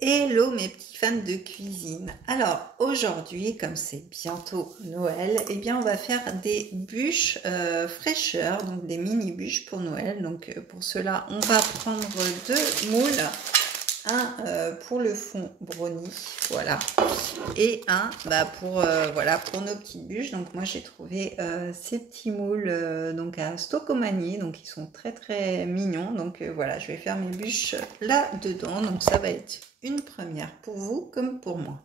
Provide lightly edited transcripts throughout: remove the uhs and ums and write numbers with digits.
Hello mes petits fans de cuisine. Alors aujourd'hui, comme c'est bientôt Noël, eh bien on va faire des bûches fraîcheurs, donc des mini bûches pour Noël. Donc pour cela, on va prendre deux moules, un pour le fond brownie, voilà, et un pour voilà pour nos petites bûches. Donc moi j'ai trouvé ces petits moules donc à Stocomanie, donc ils sont très très mignons. Donc voilà, je vais faire mes bûches là dedans. Donc ça va être une première pour vous comme pour moi.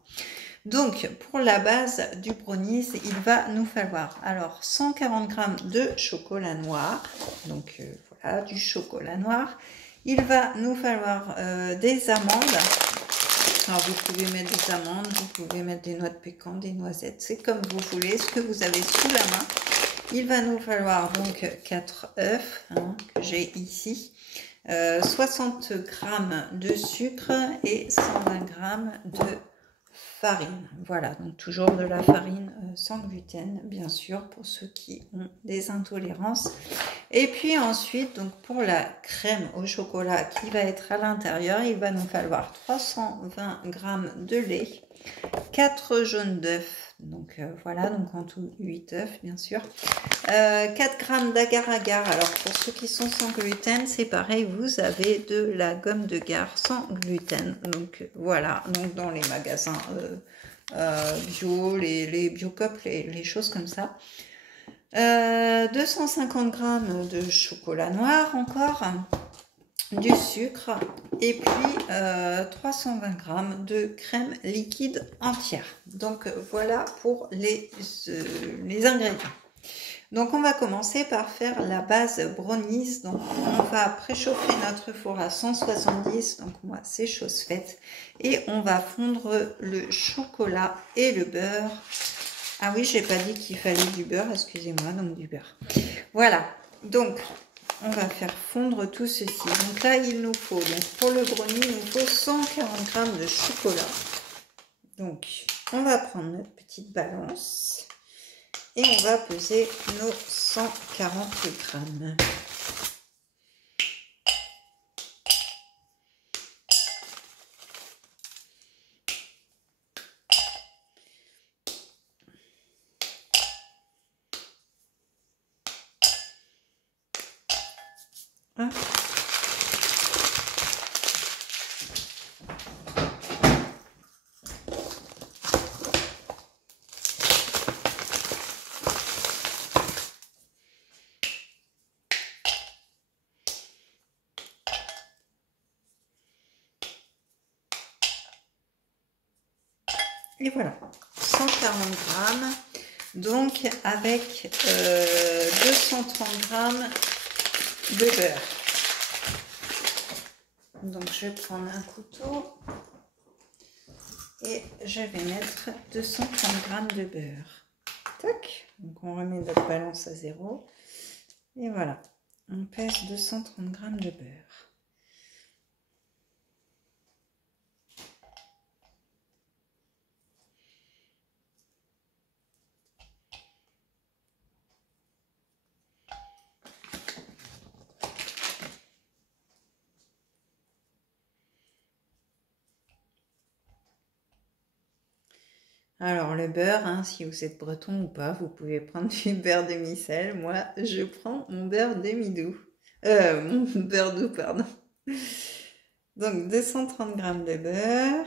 Donc pour la base du brownies, il va nous falloir alors 140 g de chocolat noir. Donc voilà, du chocolat noir. Il va nous falloir des amandes. Alors vous pouvez mettre des amandes, vous pouvez mettre des noix de pécan, des noisettes, c'est comme vous voulez, ce que vous avez sous la main. Il va nous falloir donc 4 œufs que j'ai ici, 60 g de sucre et 120 g de farine. Voilà, donc toujours de la farine sans gluten, bien sûr, pour ceux qui ont des intolérances. Et puis ensuite, donc pour la crème au chocolat qui va être à l'intérieur, il va nous falloir 320 g de lait, 4 jaunes d'œufs, donc voilà, donc en tout 8 œufs bien sûr, 4 g d'agar-agar. Alors pour ceux qui sont sans gluten, c'est pareil, vous avez de la gomme de gare sans gluten, donc voilà, donc dans les magasins bio, les Biocop, les choses comme ça. 250 g de chocolat noir encore, du sucre et puis 320 g de crème liquide entière. Donc voilà pour les ingrédients. Donc on va commencer par faire la base brownies. Donc on va préchauffer notre four à 170, donc moi c'est chose faite, et on va fondre le chocolat et le beurre. Ah oui, j'ai pas dit qu'il fallait du beurre, excusez-moi, donc du beurre. Voilà, donc on va faire fondre tout ceci. Donc là, il nous faut, donc pour le brownie, il nous faut 140 g de chocolat. Donc on va prendre notre petite balance et on va peser nos 140 g. Et voilà, 140 g, donc avec 230 g de beurre. Donc je vais prendre un couteau et je vais mettre 230 g de beurre. Tac, donc on remet notre balance à 0. Et voilà, on pèse 230 g de beurre. Alors le beurre, si vous êtes breton ou pas, vous pouvez prendre du beurre demi-sel. Moi, je prends mon beurre demi-doux. Mon beurre doux, pardon. Donc 230 g de beurre.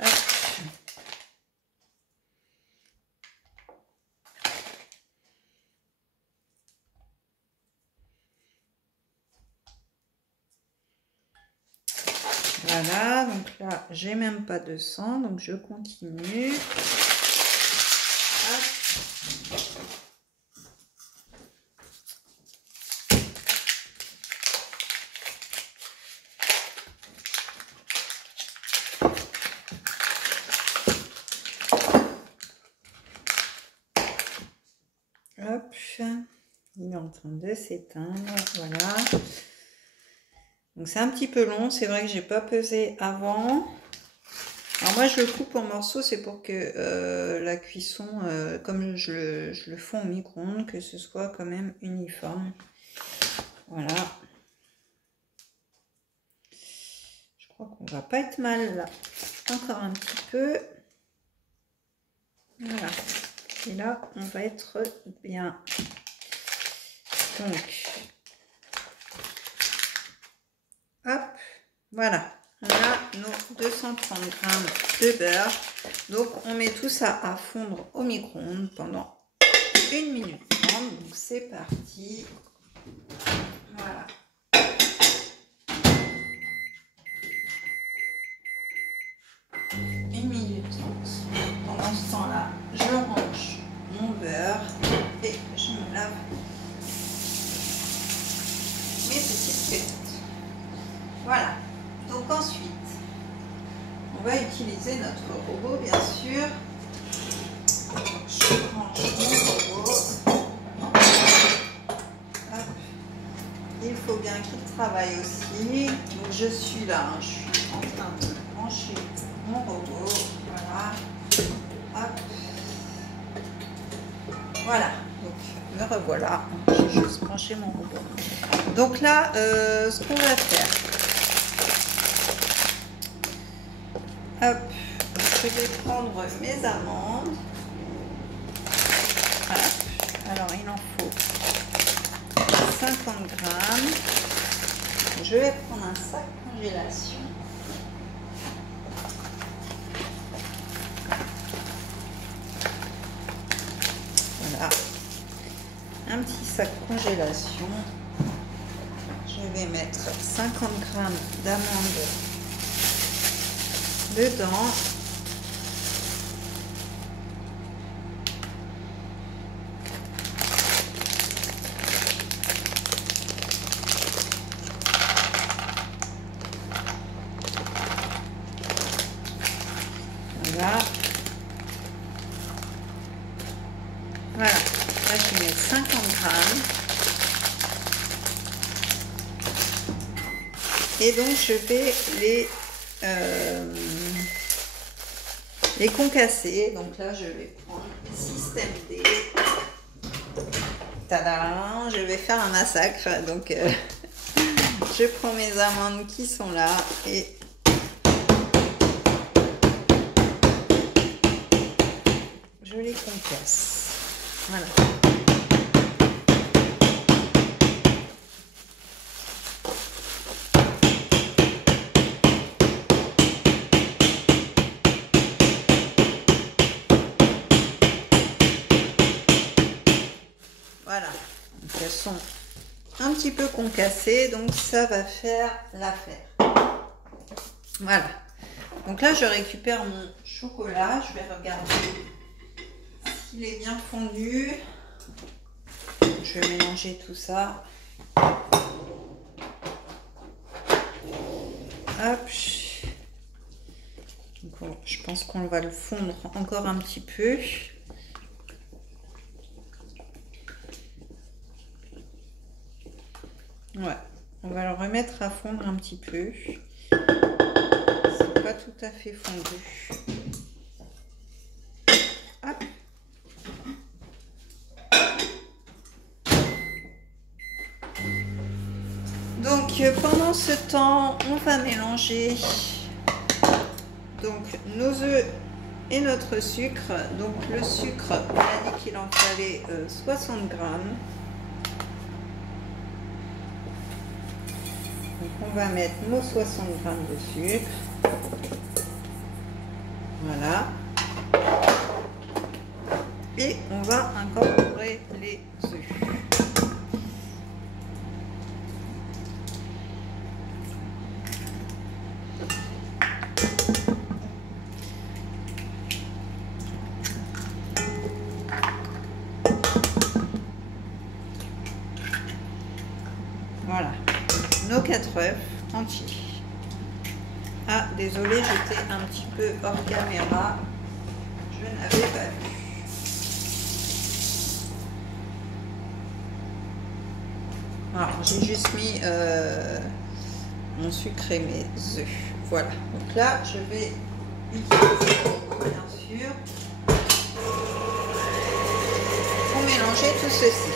Hop. Voilà, donc là, j'ai même pas 200, donc je continue. Hop. Hop, il est en train de s'éteindre, voilà. Donc c'est un petit peu long, c'est vrai que j'ai pas pesé avant. Alors moi, je le coupe en morceaux, c'est pour que la cuisson, comme je le fais au micro-ondes, que ce soit quand même uniforme. Voilà. Je crois qu'on va pas être mal là. Encore un petit peu. Voilà. Et là, on va être bien. Donc, hop, voilà. On a nos 230 grammes de beurre. Donc, on met tout ça à fondre au micro-ondes pendant 1 minute 30. Donc, c'est parti. Voilà. Pendant ce temps-là, je range mon beurre et je me lave mes petites pépites. Voilà. Donc ensuite, on va utiliser notre robot, bien sûr. Donc, je range mon robot. Hop. Il faut bien qu'il travaille aussi. Donc je suis là, je suis en train de brancher mon robot. Voilà. Hop. Voilà, donc me revoilà. J'ai juste branché mon robot. Donc là, ce qu'on va faire, hop, je vais prendre mes amandes. Hop. Alors il en faut 50 grammes. Je vais prendre un sac congélation. Voilà, un petit sac congélation. Je vais mettre 50 grammes d'amandes dedans. Voilà. Voilà, là je mets 50 grammes. Et donc je vais les concasser. Donc là je vais prendre le système D. Tadam, je vais faire un massacre. Donc je prends mes amandes qui sont là et je les concasse. Voilà. Voilà. Donc elles sont un petit peu concassées, donc ça va faire l'affaire. Voilà. Donc là, je récupère mon chocolat. Je vais regarder s'il est bien fondu. Je vais mélanger tout ça. Hop. Donc, je pense qu'on va le fondre encore un petit peu. Ouais, on va le remettre à fondre un petit peu. C'est pas tout à fait fondu. Hop. Donc pendant ce temps, on va mélanger donc nos œufs et notre sucre. Donc le sucre, on a dit qu'il en fallait 60 grammes. Donc on va mettre nos 60 grammes de sucre. Voilà. Et on va incorporer les œufs. Voilà, nos 4 œufs entiers. Ah, désolé, j'étais un petit peu hors caméra. Je n'avais pas vu. Alors, j'ai juste mis mon sucre et mes œufs. Voilà. Donc là, je vais bien sûr, pour mélanger tout ceci.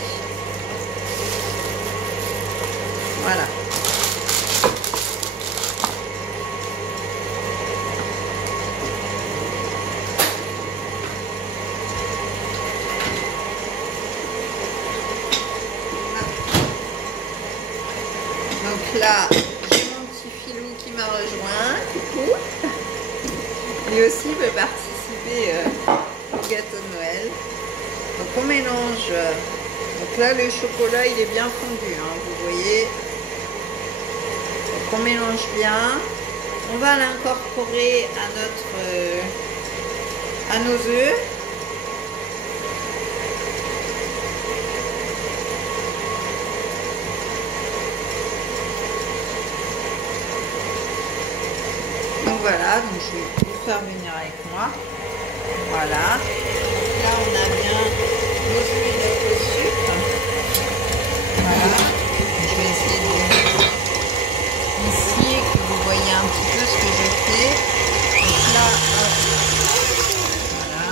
Voilà. Donc là, j'ai mon petit filou qui m'a rejoint. Coucou. Lui aussi peut participer au gâteau de Noël. Donc on mélange. Donc là, le chocolat, il est bien fondu, hein, vous voyez. Donc on mélange bien. On va l'incorporer à nos œufs. Donc voilà, donc je vais vous faire venir avec moi. Voilà. Donc là, on a bien nos œufs et notre sucre. Voilà. Je vais essayer de vous mettre ici et que vous voyez un petit peu ce que je fais. Donc là, voilà.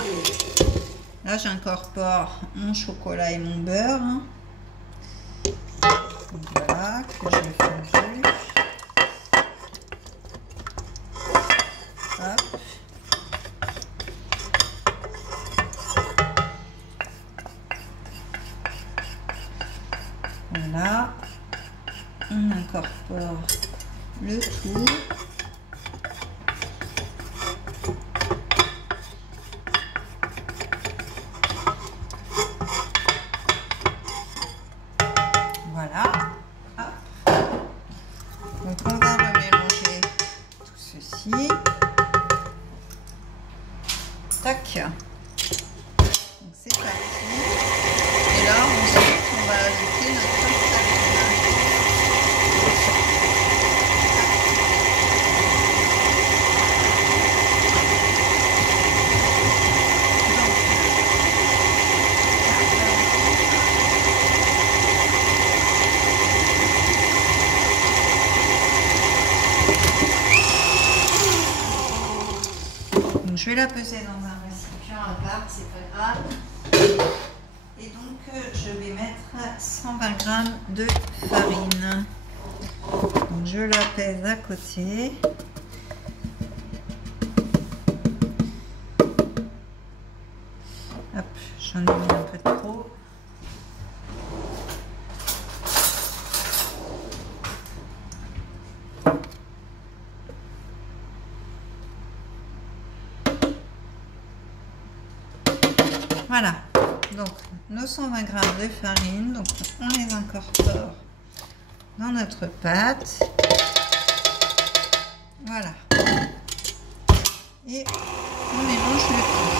Là, j'incorpore mon chocolat et mon beurre. Donc voilà, que j'ai fondu. Hop. Voilà, on incorpore le tout. Voilà. Hop. Donc on va remélanger tout ceci. Tac. Donc c'est parti. Et là ensuite on va ajouter notre farine. Donc je vais la peser dans un récipient à part, c'est pas grave. Et donc je vais mettre 120 g de farine. Donc je la pèse à côté. Hop, j'en ai mis un peu trop. Voilà, donc nos 120 g de farine, donc on les incorpore dans notre pâte. Voilà. Et on mélange le tout.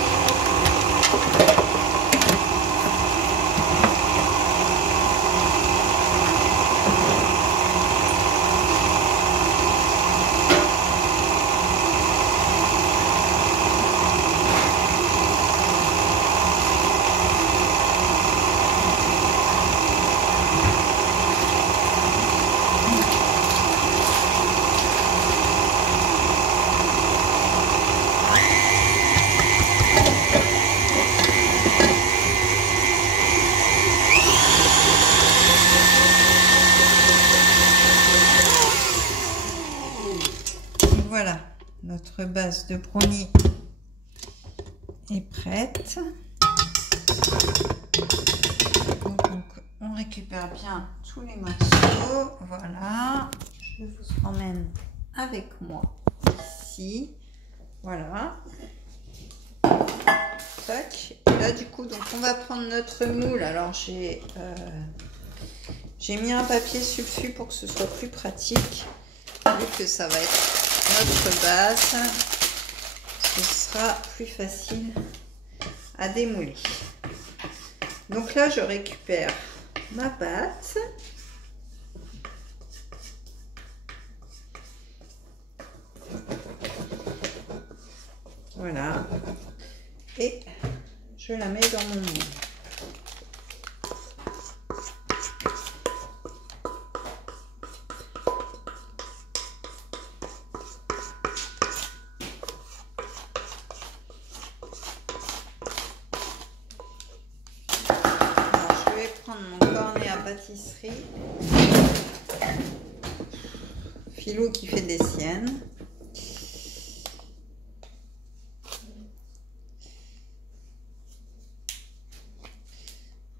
Voilà, notre base de brownie est prête. Donc, on récupère bien tous les morceaux. Voilà, je vous emmène avec moi ici. Voilà. Tac. Et là, du coup, donc on va prendre notre moule. Alors, j'ai mis un papier sulfu pour que ce soit plus pratique. Vu que ça va être notre base, ce sera plus facile à démouler. Donc là, je récupère ma pâte. Voilà. Et je la mets dans mon moule. mon cornet à pâtisserie. Philou qui fait des siennes.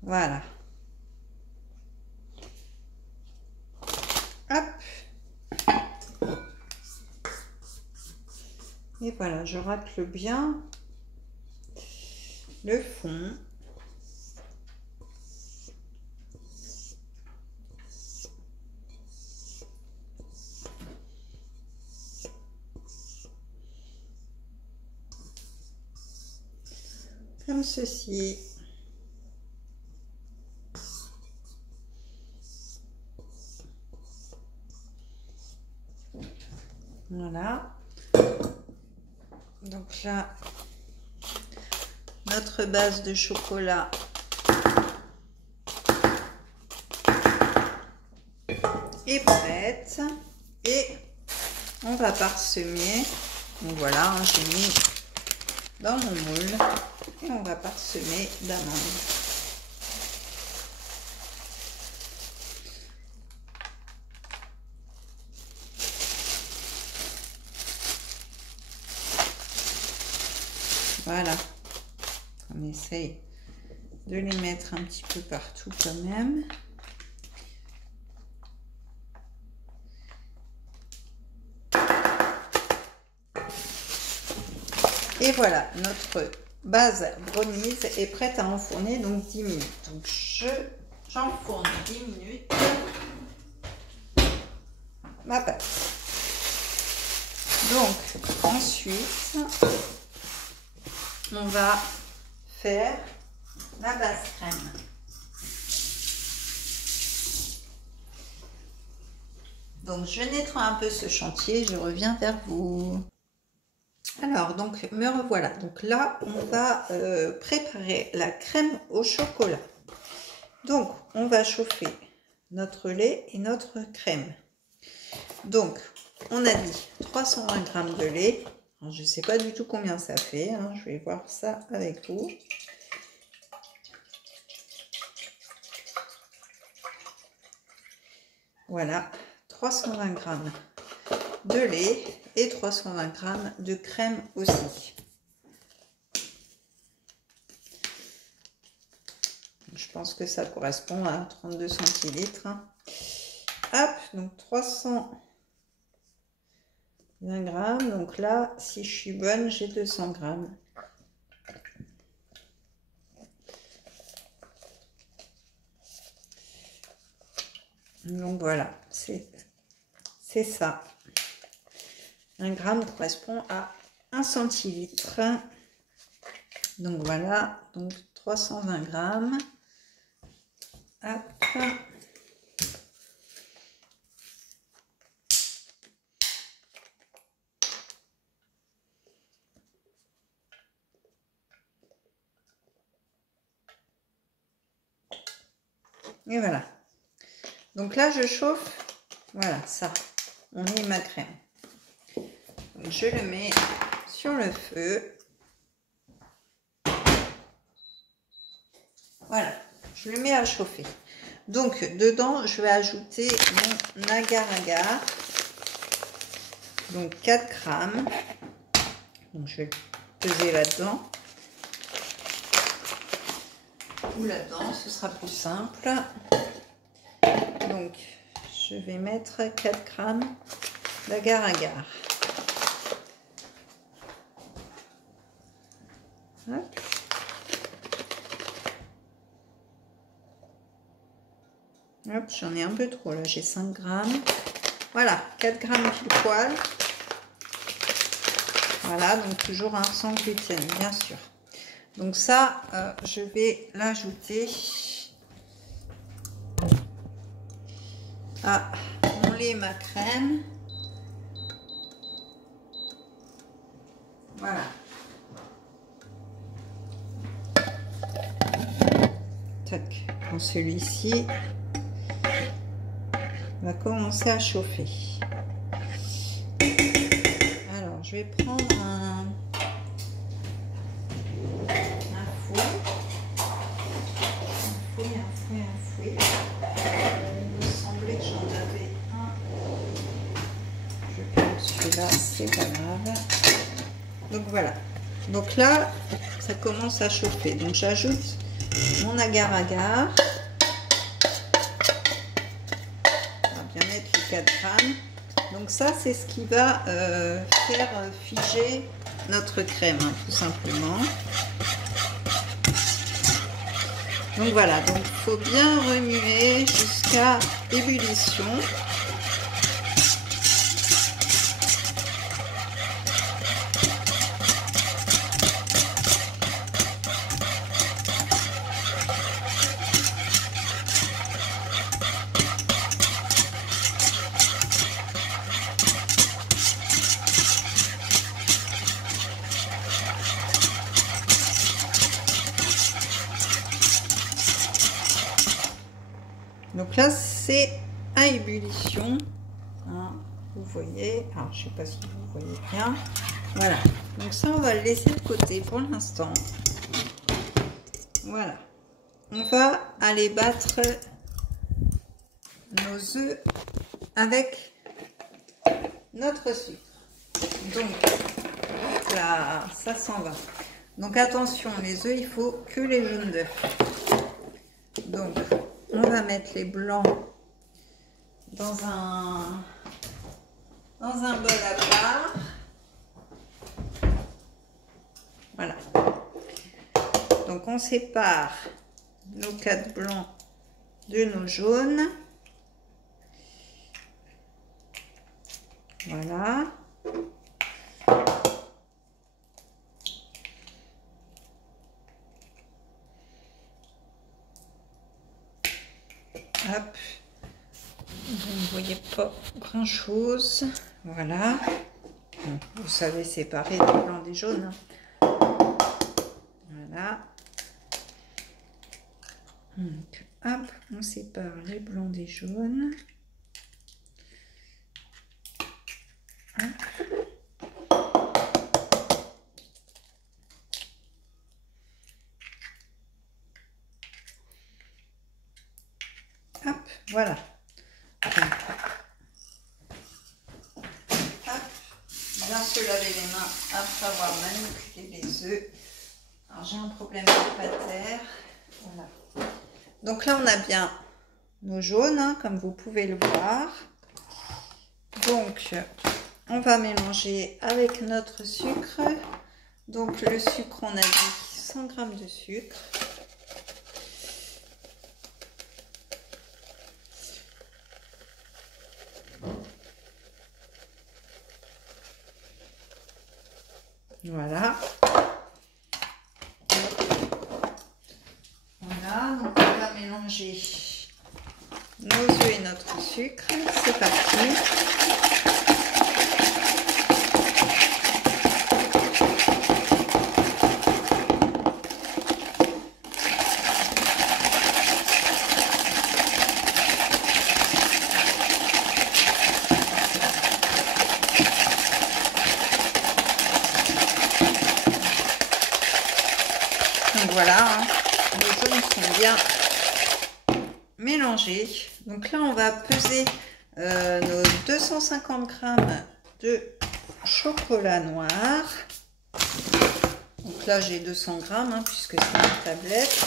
Voilà. Hop. Et voilà, je racle bien le fond. Comme ceci. Voilà. Donc là, notre base de chocolat est prête. Et on va parsemer. Donc voilà, hein, j'ai mis dans mon moule. Et on va parsemer d'amandes. Voilà, on essaye de les mettre un petit peu partout quand même. Et voilà, notre base brownies est prête à enfourner, donc 10 minutes. Donc j'enfourne 10 minutes ma pâte. Donc ensuite, on va faire la base crème. Donc je nettoie un peu ce chantier, je reviens vers vous. Alors donc me revoilà. Donc là on va préparer la crème au chocolat. Donc on va chauffer notre lait et notre crème. Donc on a dit 320 g de lait. Alors, je ne sais pas du tout combien ça fait, hein. Je vais voir ça avec vous. Voilà, 320 g de lait et 320 g de crème aussi. Je pense que ça correspond à 32 centilitres. Hop, donc 320 g. Donc là, si je suis bonne, j'ai 200 g. Donc voilà, c'est ça. 1 gramme correspond à 1 centilitre. Donc voilà, donc 320 g. Hop. Et voilà. Donc là, je chauffe. Voilà, ça. On met ma crème. Donc je le mets sur le feu. Voilà. Je le mets à chauffer. Donc, dedans, je vais ajouter mon agar-agar. Donc, 4 grammes. Donc, je vais peser là-dedans. Ou là-dedans, ce sera plus simple. Donc, je vais mettre 4 grammes d'agar-agar. Hop. Hop, j'en ai un peu trop là, j'ai 5 grammes. Voilà, 4 grammes pile poil. Voilà, donc toujours un sans gluten, bien sûr. Donc ça, je vais l'ajouter à mon lait et ma crème. Voilà. Tac, dans celui-ci va commencer à chauffer. Alors, je vais prendre un four. Un four. Voilà. Donc là, ça commence à chauffer. Donc j'ajoute mon agar-agar. On va bien mettre les 4 grammes. Donc ça, c'est ce qui va faire figer notre crème, hein, tout simplement. Donc voilà, donc il faut bien remuer jusqu'à ébullition. Donc là, c'est à ébullition. Hein, vous voyez. Alors, je ne sais pas si vous voyez bien. Voilà. Donc ça, on va le laisser de côté pour l'instant. Voilà. On va aller battre nos œufs avec notre sucre. Donc, là, ça s'en va. Donc, attention, les œufs, il faut que les jaunes d'œufs. Donc, on va mettre les blancs dans un bol à part. Voilà. Donc on sépare nos 4 blancs de nos jaunes. Voilà. Hop. Vous ne voyez pas grand chose. Voilà. Bon, vous savez séparer les blancs des jaunes. Voilà. Donc, hop, on sépare les blancs des jaunes. Hop. Hop, voilà. Donc, hop, bien se laver les mains après avoir manipulé les œufs. Alors j'ai un problème de pater. Voilà. Donc là on a bien nos jaunes, hein, comme vous pouvez le voir. Donc on va mélanger avec notre sucre. Donc le sucre, on a dit 100 g de sucre. Voilà. Voilà, donc on va mélanger nos œufs et notre sucre. C'est parti. Donc voilà, hein, les jaunes sont bien mélangés. Donc là, on va peser nos 250 g de chocolat noir. Donc là, j'ai 200 g, hein, puisque c'est une tablette.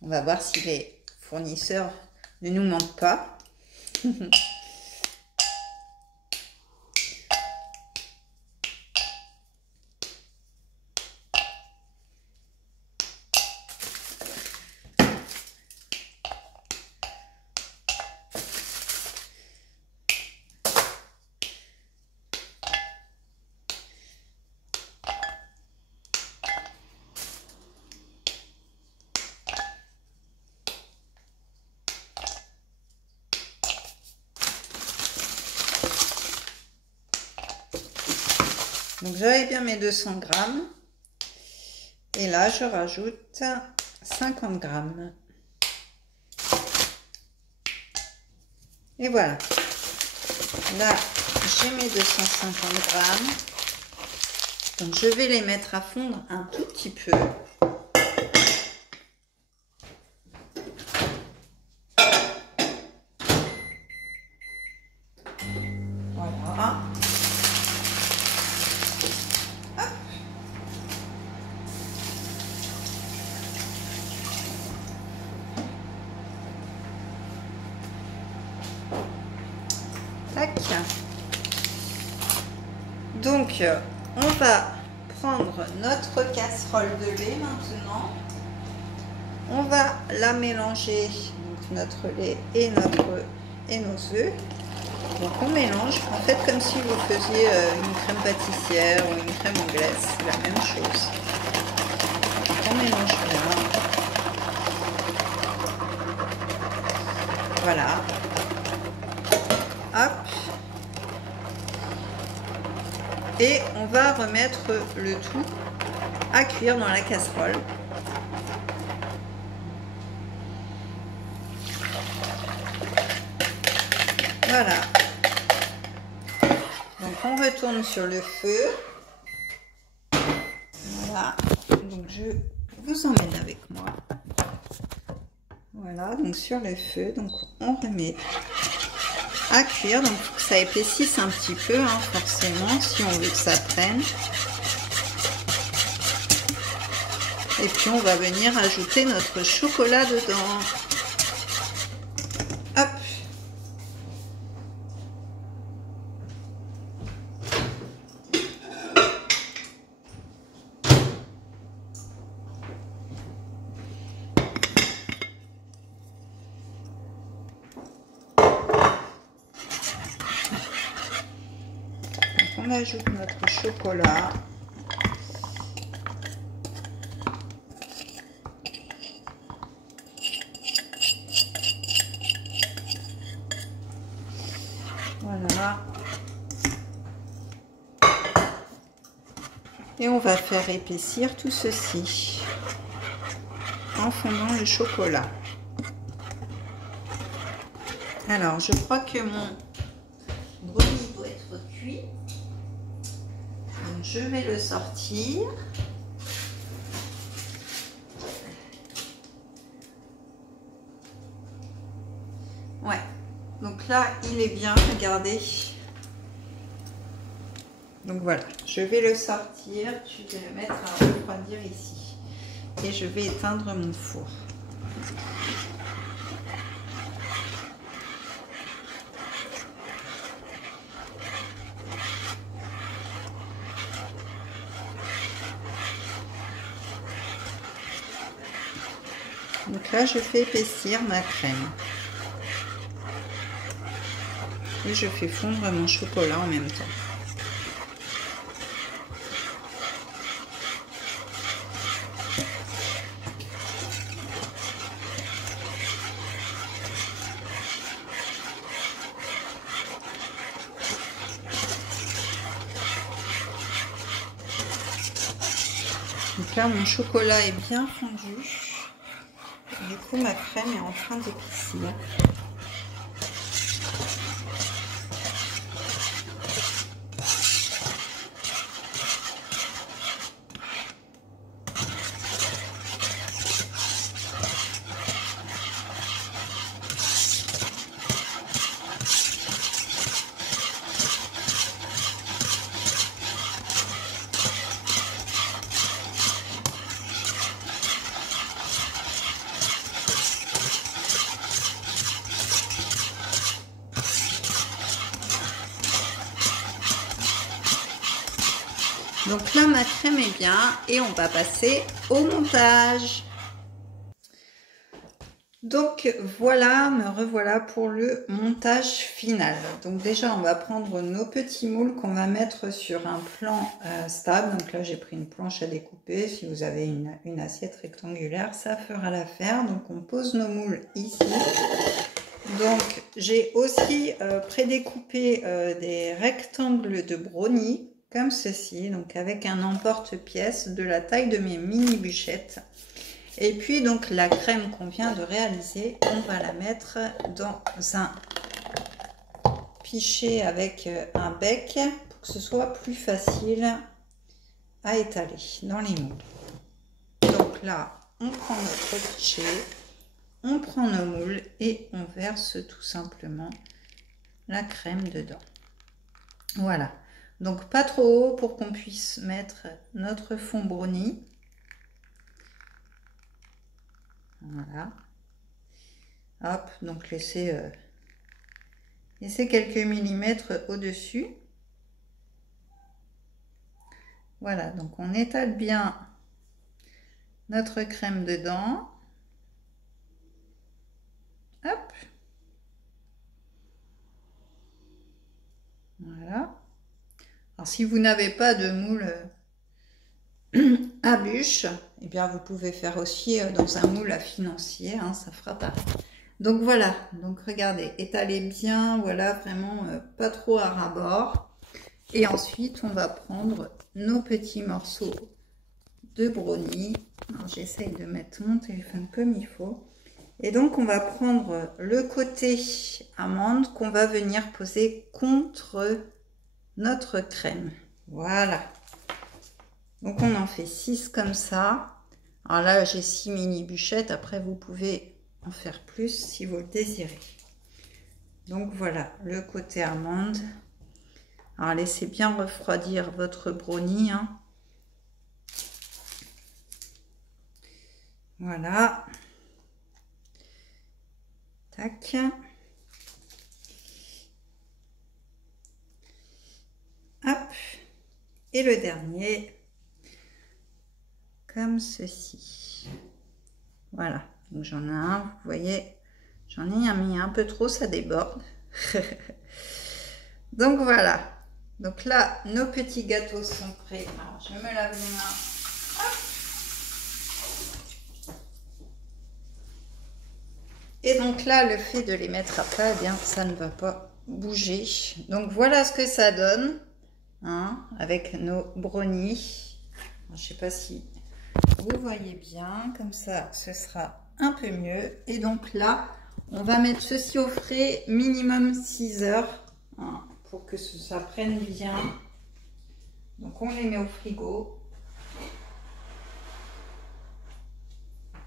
On va voir si les fournisseurs ne nous mentent pas. Donc j'avais bien mes 200 g. Et là, je rajoute 50 g. Et voilà. Là, j'ai mes 250 g. Donc je vais les mettre à fondre un tout petit peu. Voilà. Donc, on va prendre notre casserole de lait maintenant. On va la mélanger, donc notre lait et nos œufs. Donc on mélange, en fait comme si vous faisiez une crème pâtissière ou une crème anglaise, c'est la même chose. Donc on mélange bien. Voilà. Hop. Et on va remettre le tout à cuire dans la casserole. Voilà. Donc on retourne sur le feu. Voilà. Donc je vous emmène avec moi. Voilà, donc sur le feu, donc on remet à cuire. Donc il faut que ça épaississe un petit peu, hein, forcément, si on veut que ça prenne. Et puis on va venir ajouter notre chocolat dedans. Hop. On ajoute notre chocolat. Voilà. Et on va faire épaissir tout ceci en fondant le chocolat. Alors, je crois que mon brownie doit être cuit. Donc, je vais le sortir. Ouais. Donc là, il est bien, regardez. Donc voilà, je vais le sortir. Je vais le mettre à refroidir ici. Et je vais éteindre mon four. Donc là, je fais épaissir ma crème. Et je fais fondre mon chocolat en même temps. Donc là, mon chocolat est bien fondu. Du coup, ma crème est en train d'épaissir. Donc là, ma crème est bien et on va passer au montage. Donc voilà, me revoilà pour le montage final. Donc déjà, on va prendre nos petits moules qu'on va mettre sur un plan stable. Donc là, j'ai pris une planche à découper. Si vous avez une assiette rectangulaire, ça fera l'affaire. Donc on pose nos moules ici. Donc j'ai aussi prédécoupé des rectangles de brownie comme ceci, donc avec un emporte-pièce de la taille de mes mini bûchettes. Et puis donc la crème qu'on vient de réaliser, on va la mettre dans un pichet avec un bec pour que ce soit plus facile à étaler dans les moules. Donc là, on prend notre pichet, on prend nos moules et on verse tout simplement la crème dedans. Voilà. Donc pas trop haut pour qu'on puisse mettre notre fond brownie. Voilà. Hop, donc laissez quelques millimètres au-dessus. Voilà, donc on étale bien notre crème dedans. Hop. Voilà. Alors si vous n'avez pas de moule à bûche, eh bien vous pouvez faire aussi dans un moule à financier, hein, ça fera pareil. Donc voilà, donc regardez, étalez bien, voilà, vraiment pas trop à ras-bord. Et ensuite, on va prendre nos petits morceaux de brownie. Alors j'essaye de mettre mon téléphone comme il faut. Et donc on va prendre le côté amande qu'on va venir poser contre notre crème. Voilà. Donc on en fait 6 comme ça. Alors là j'ai 6 mini bûchettes. Après vous pouvez en faire plus si vous le désirez. Donc voilà le côté amande. Alors laissez bien refroidir votre brownie. Hein. Voilà. Tac. Hop. Et le dernier, comme ceci. Voilà. Donc j'en ai un, vous voyez, j'en ai mis un peu trop, ça déborde. Donc voilà. Donc là, nos petits gâteaux sont prêts. Alors je me lave les mains. Hop. Et donc là, le fait de les mettre à plat, eh bien, ça ne va pas bouger. Donc voilà ce que ça donne, hein, avec nos brownies. Alors, je ne sais pas si vous voyez bien, comme ça, ce sera un peu mieux. Et donc là, on va mettre ceci au frais minimum 6 heures, hein, pour que ça prenne bien. Donc on les met au frigo.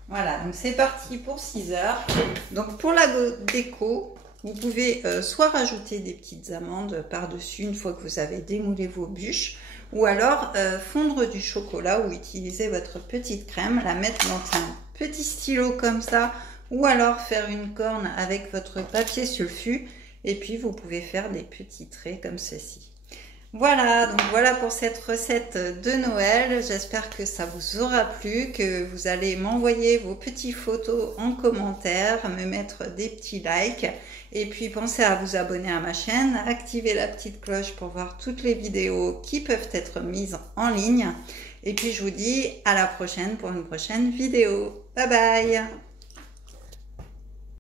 Voilà, donc c'est parti pour 6 heures. Donc pour la déco, vous pouvez soit rajouter des petites amandes par-dessus une fois que vous avez démoulé vos bûches, ou alors fondre du chocolat ou utiliser votre petite crème, la mettre dans un petit stylo comme ça, ou alors faire une corne avec votre papier sulfu, et puis vous pouvez faire des petits traits comme ceci. Voilà, donc voilà pour cette recette de Noël. J'espère que ça vous aura plu, que vous allez m'envoyer vos petites photos en commentaire, me mettre des petits likes. Et puis pensez à vous abonner à ma chaîne, activer la petite cloche pour voir toutes les vidéos qui peuvent être mises en ligne. Et puis je vous dis à la prochaine pour une prochaine vidéo. Bye bye!